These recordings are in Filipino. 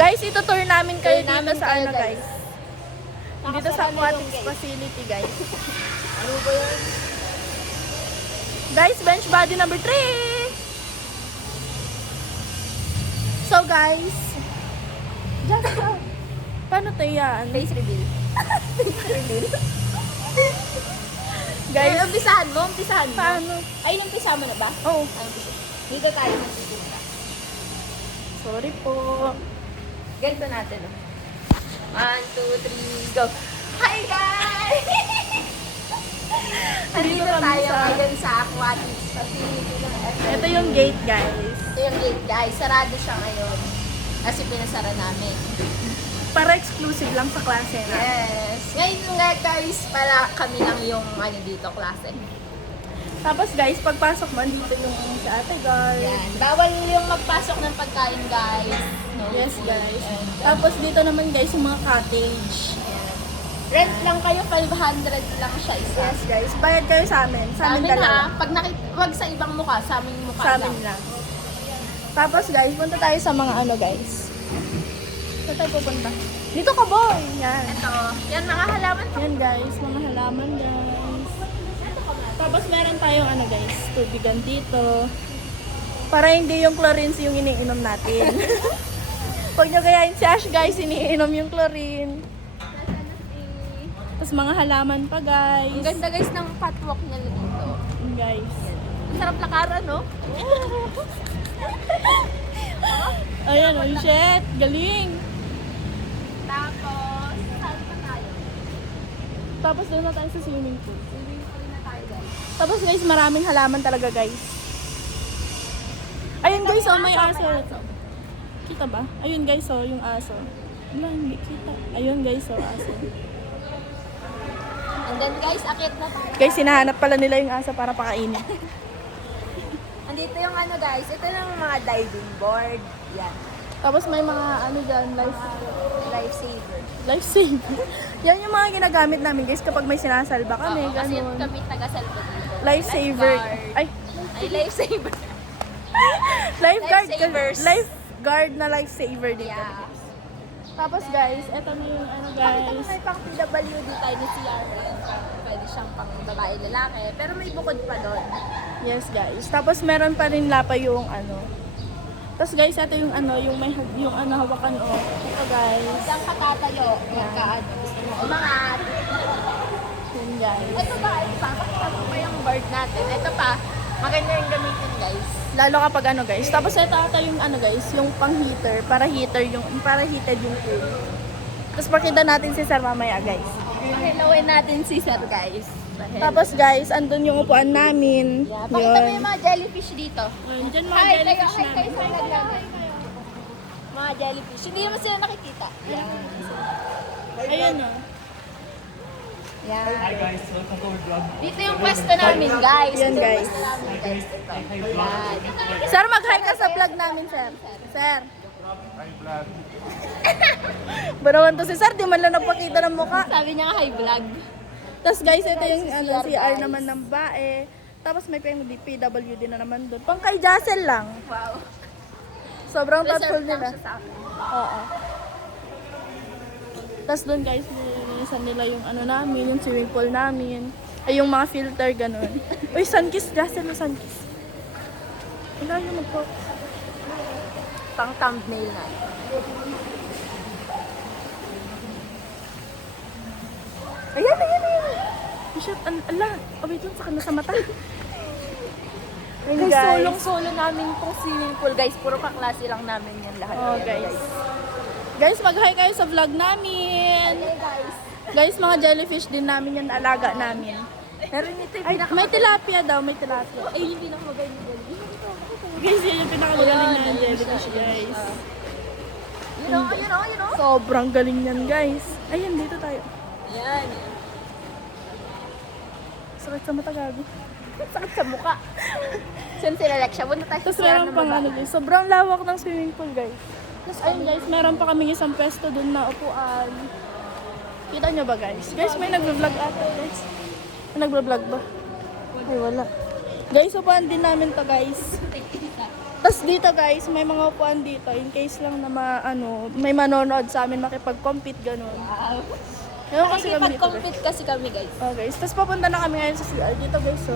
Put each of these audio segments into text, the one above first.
Guys, itutour namin kayo Tour dito namin sa kayo, ano guys. Dito sa aquatics facility guys. Ano ba yun? Guys, bench body number 3! So guys, just paano to yan? Face reveal. Guys, umpisahan mo. paano? Ay, umpisa mo na ba? Oh, Dito tayo magsisimula. sorry po. Ganito natin, oh. 1, 2, 3, go! Hi, guys! Andito kami tayo sa- ngayon sa aquatics facility ng FLU. Ito yung gate guys. Ito yung gate, guys. Sarado siya ngayon. Kasi pinasara namin. Para exclusive lang sa klase na. Yes. Ngayon nga, guys, para kami lang yung dito, klase. Tapos guys, pagpasok mo, dito yung sa ate guys. Yan. Bawal yung magpasok ng pagkain, guys. No? Yes guys. And, Tapos dito naman guys, yung mga cottage. yan. Rent lang kayo, 500 lang siya isa. Yes guys, bayad kayo sa amin. Sa amin ha, dalawa. pag wag sa ibang mukha, sa aming mukha Sa lang. amin lang. Tapos guys, punta tayo sa mga ano guys. Saan tayo pupunta? Dito ka boy! Yan. Ito, yan mga halaman pa. Yan guys, mga halaman guys. Tapos meron tayong ano guys, tubigan dito. Para hindi yung chlorine yung iniinom natin. Huwag nyo gayahin si Ash guys, iniinom yung chlorine. Tapos mga halaman pa guys. Ang ganda guys ng catwalk niya dito. Yan, guys. Ang sarap lakaran, no? Ayan oh, shit, galing. Tapos, saan pa tayo? Tapos doon na tayo sa swimming pool. Swimming pool na tayo guys. Tapos guys, maraming halaman talaga guys. Ayun guys, oh, may aso. Kita ba? Ayun guys, oh, yung aso. Wala, hindi kita. Ayun guys, oh, aso. And then guys, akit na tayo. Guys, hinahanap pala nila yung aso para pakainin. Andito yung ano guys, ito yung mga diving board. Yan. Tapos may mga ano dyan, Lifesaver. lifesaver. Yan yung mga ginagamit namin guys kapag may sinasalba kami, Oo, kasi ganun. kami taga-salva dito. Lifesaver. Lifeguard. Ay, Ay, lifesaver. lifeguard. Lifesavers. Lifeguard na lifesaver dito. Yeah. Tapos guys, eto na yung ano Pakita mo guys. may pang PWD tayo ni CRN. Pwede siyang pang babae lalaki. Pero may bukod pa doon. Yes guys. Tapos meron pa rin lapa yung ano. Tapos guys, ito yung ano, yung may yung ano hawakan oh. Ito guys. Diyan ka tatayo. Magka gusto mo umangat. Yan guys. Ito pa, pakita mo pa yung board natin. Ito pa, maganda yung gamitin guys. Lalo kapag ano guys. Tapos ito ata yung ano guys, yung pang heater, para heated yung pool. Tapos pakita natin si Sir mamaya guys. Pakilawin natin si Sir guys. Tapos guys, andun yung upuan namin. yeah, pakita mo yung mga jellyfish dito. Ayun, dyan mga Hi, jellyfish hi kayo namin. sa vlog namin. Mga jellyfish. Hindi naman sila nakikita. Yan. Ayun oh. Yan. Hi guys, welcome to our vlog. Dito yung pwesto namin, guys. Yan, Ito yung guys. pwesto namin, guys. Ito. Yan. Sir, mag-hi ka sa vlog namin, sir. Sir. Hi vlog. Barawan to si sir, di man lang nagpakita ng mukha. Sabi niya nga, hi vlog. Tapos guys, ito yung Si ano, CR, CR guys. naman ng bae. Tapos may PWD na naman doon. Pang kay Jassel lang. Wow. Sobrang Reserve thoughtful lang nila. siya sa akin. Oo. Tapos doon guys, nilinisan nila yung ano namin, yung swimming pool namin. Ay, yung mga filter, ganun. Uy, sunkiss, Jassel, o sunkiss. Wala yung mag-focus. Pang thumbnail na. Ayan, ayan, ayan. Oh, shit, ala. Oh, wait lang, saka nasa mata. Ayun, Guys, guys. solong-solo namin tong swimming pool, guys. Puro kaklase lang namin yan lahat. Oh, guys. Guys, mag-hi kayo sa vlog namin. Okay, guys. Guys, mga jellyfish din namin yan, alaga namin. Pero ito yung Ay, may tilapia daw, may tilapia. Ay, yung pinakamagaling doon. Guys, yan yung pinakamagaling na Ayan, jellyfish, ayun siya. guys. You know. Sobrang galing yan, guys. Ayan, dito tayo. Yan. Sakit sa mata, gabi. Sakit sa mukha. Saan sila Lexia? Punta tayo Tapos sa meron pang ano, guys. Sobrang lawak ng swimming pool, guys. Tapos ayun, guys, meron pa kaming isang pwesto dun na upuan. Kita nyo ba, guys? Guys, may nagvo-vlog ata, guys. May nagvo-vlog ba? Ay, wala. Guys, upuan din namin to, guys. Tapos dito guys, may mga upuan dito in case lang na may manonood sa amin makipag-compete ganun. Wow. Ngayon kasi kami dito guys. Nakikipag-compete kasi kami guys. Oh guys, tapos papunta na kami ngayon sa CR dito guys. So,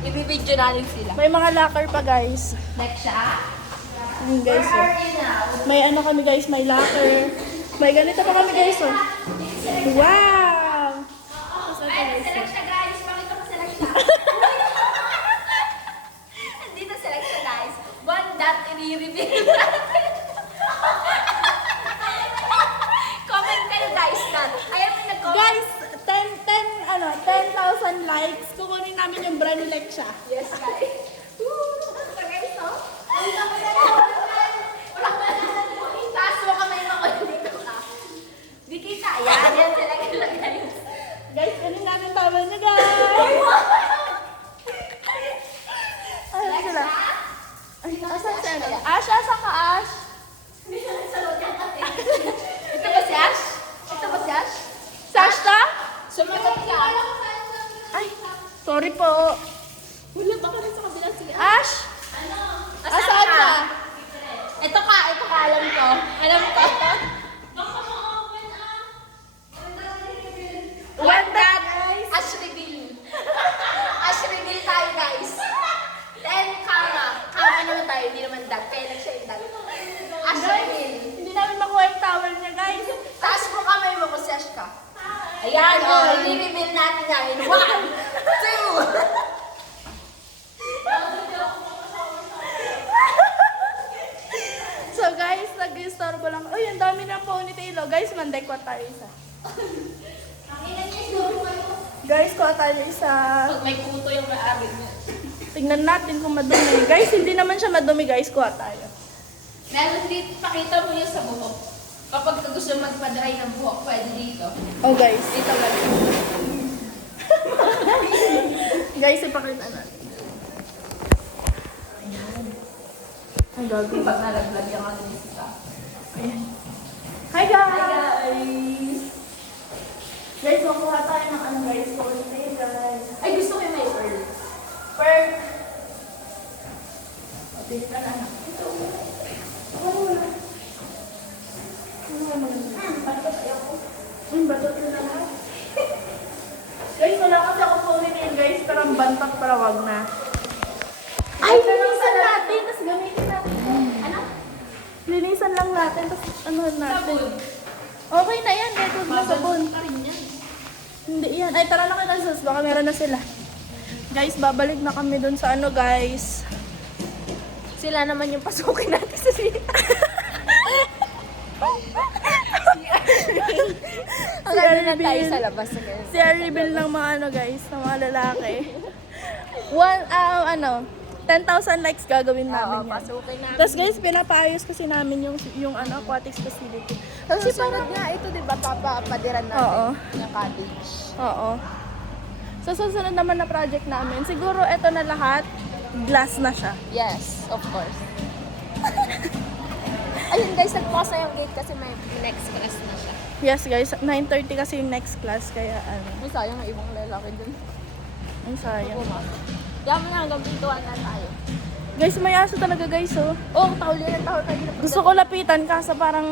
I-video natin sila. may mga locker pa guys. Next siya. Ayun guys. So, you now? may ano kami guys, may locker. May ganito pa kami guys. Oh. Wow! Tapos ito guys. Select siya guys. Pakita ko select siya. Andito select siya guys. One dot i-reveal natin. Comment kayo guys dot. Ayaw mo nag-comment. Guys, 10,000 likes. Kukunin namin yung brand new Lexia. Yes guys. Ito guys oh. Wala pa na. Taas mo kamay mo dito ka. Di kita. Yan select sila guys. Guys, kunin namin towel niya guys. Ayun sila. Ay, asan si ano? Ash, asan ka Ash? Ito ba si Ash? Ito ba si Ash? Sash ta? Sumagot ka. Ay, sorry po. Wala ba ka rin sa kabila? Sige. Ash? Asan ka? Ito ka, alam ko. Alam ko. When that, Ash reveal. Ash reveal tayo guys. Then Kama. Kama naman tayo, hindi naman dag. Kaya lang siya yung dag. Ash reveal. hindi namin makuha yung towel niya guys. Taas mo kamay mo kung si Ash ka. Ayan, i-reveal natin yan. 1, 2. So guys, nag-istorbo lang. Uy, ang dami ng ponytail. Guys, mandekwa tayo isa. Guys, kuha tayo isa. Pag may kuto yung may-ari niya. Tingnan natin kung madumi. Guys, hindi naman siya madumi guys. Kuha tayo. Meron dito, pakita mo yun sa buhok. Kapag gusto magpa-dry ng buhok, pwede dito. Oh guys. Dito lang. Guys, ipakita natin. Ang gagawin. Pag nalaglag yung ano isa. Ayan. Hi guys! Guys, makuha tayo ng ano guys. Ponytail guys. Ay, gusto ko yung may pearl. Per... O, pili ka na. Ito. Batot ayoko. Batot ko na lang. Guys, wala kasi ako ponytail guys. Pero ang bantak para wag na. Ay, linisan natin. Tapos gamitin natin. Ano? Linisan lang natin. Tapos ano natin. Sabon. Okay na yan. Kahit huwag na sabon. Pa rin yan. Hindi yan. Ay, tara na kayo sus. Baka meron na sila. Guys, babalik na kami dun sa ano guys. Sila naman yung pasukin natin sa sila. Ang ano na tayo sa labas. Si reveal ng mga ano guys, ng mga lalaki. 10,000 likes gagawin namin yan. pasukin namin. Tapos guys, pinapaayos kasi namin yung ano, aquatics facility. Kasi Susunod nga ito, di ba, papapadiran natin Oo. ng cottage. Oo. Sa susunod naman na project namin, siguro eto na lahat, glass na siya. Yes, of course. Ayun guys, nagbukas na yung gate kasi may next class na siya. Yes guys, 9:30 kasi yung next class, kaya ano, May sayang ang ibang lalaki dun. ang sayang. Diyan mo na hanggang pintuan na tayo. Guys, may aso talaga guys, oh. Oh, tahol yan ang tahol tayo. Gusto ko lapitan kaso parang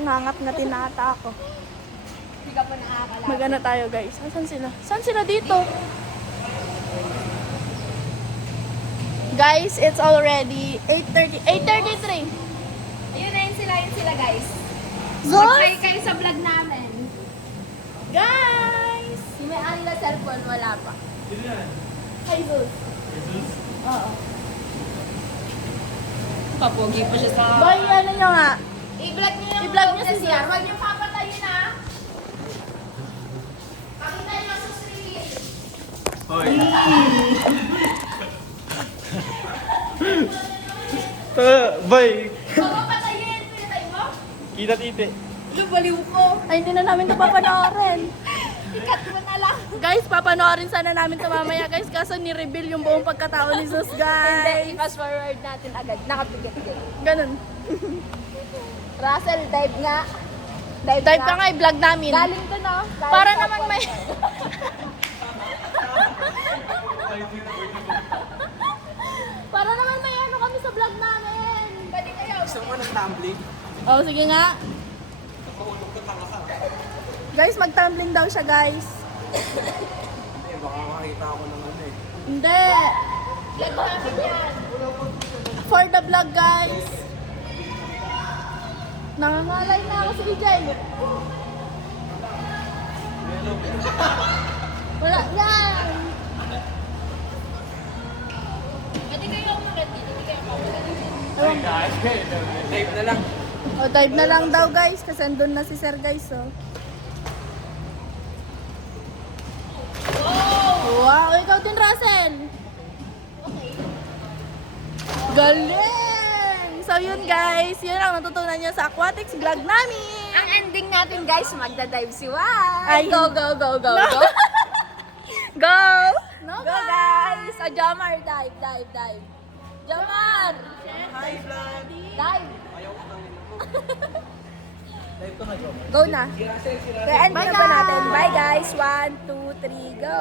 nangat-ngatin na ata ako. Hindi ka pa nakakalala. Magana tayo guys. Saan sila? Saan sila dito? Guys, it's already 8:30. 8:33. Ayun na yun sila guys. Zos! Mag-try kayo sa vlog namin. Guys! Yung may-ari na cellphone, wala pa. Sino yan? Hi, Zos. Jesus? Oo. Papogi pa siya sa... Boy, ano nyo nga? I-vlog niyo yung I-vlog niyo si CR. Zos. Huwag niyo papatayin na. Pakita niyo sa street. Hoy. Bay! Huwag mo patayin. Pinatay mo. Kita titi. Lubaliw ko. Ay, hindi na namin ito papanoorin. Ikat mo na lang. Guys, papanoorin sana namin ito mamaya guys. Kaso ni-reveal yung buong pagkatao ni Zos, Hindi, guys. i-fast forward natin agad. Nakapigit din. Ganun. Russell, dive nga. Dive ka nga, i-vlog namin. Galing to, no? Galing Para sa naman point. may... Para naman may ano kami sa vlog namin. tumbling. Oh, sige nga. Guys, mag-tumbling daw siya, guys. Eh, baka makita ako ng ano eh. Hindi. Vlog namin yan. For the vlog, guys. Nangangalay na ako sa EJ. Wala yan. Pwede kayo umagat dito. Hindi kayo umagat dito. Ewan. Live na lang. O, dive na lang daw, guys. Kasi andun na si Sir, guys, oh. Wow, ikaw din, Russell. Okay. Galing! So, yun, guys. Yun ang natutunan niyo sa aquatics vlog namin. Ang ending natin guys, magda-dive si Juan. Ay, Go, go, go, go, No. go. Go! No, Go guys! O, Jomar, dive, dive, dive. Jomar! Hi, vlog. Dive! Ayaw ko lang Live ko na, Joe. Go na. Si Russell, si Russell. Kaya end Bye, na ba natin? guys! Bye, guys. 1, 2, 3, go!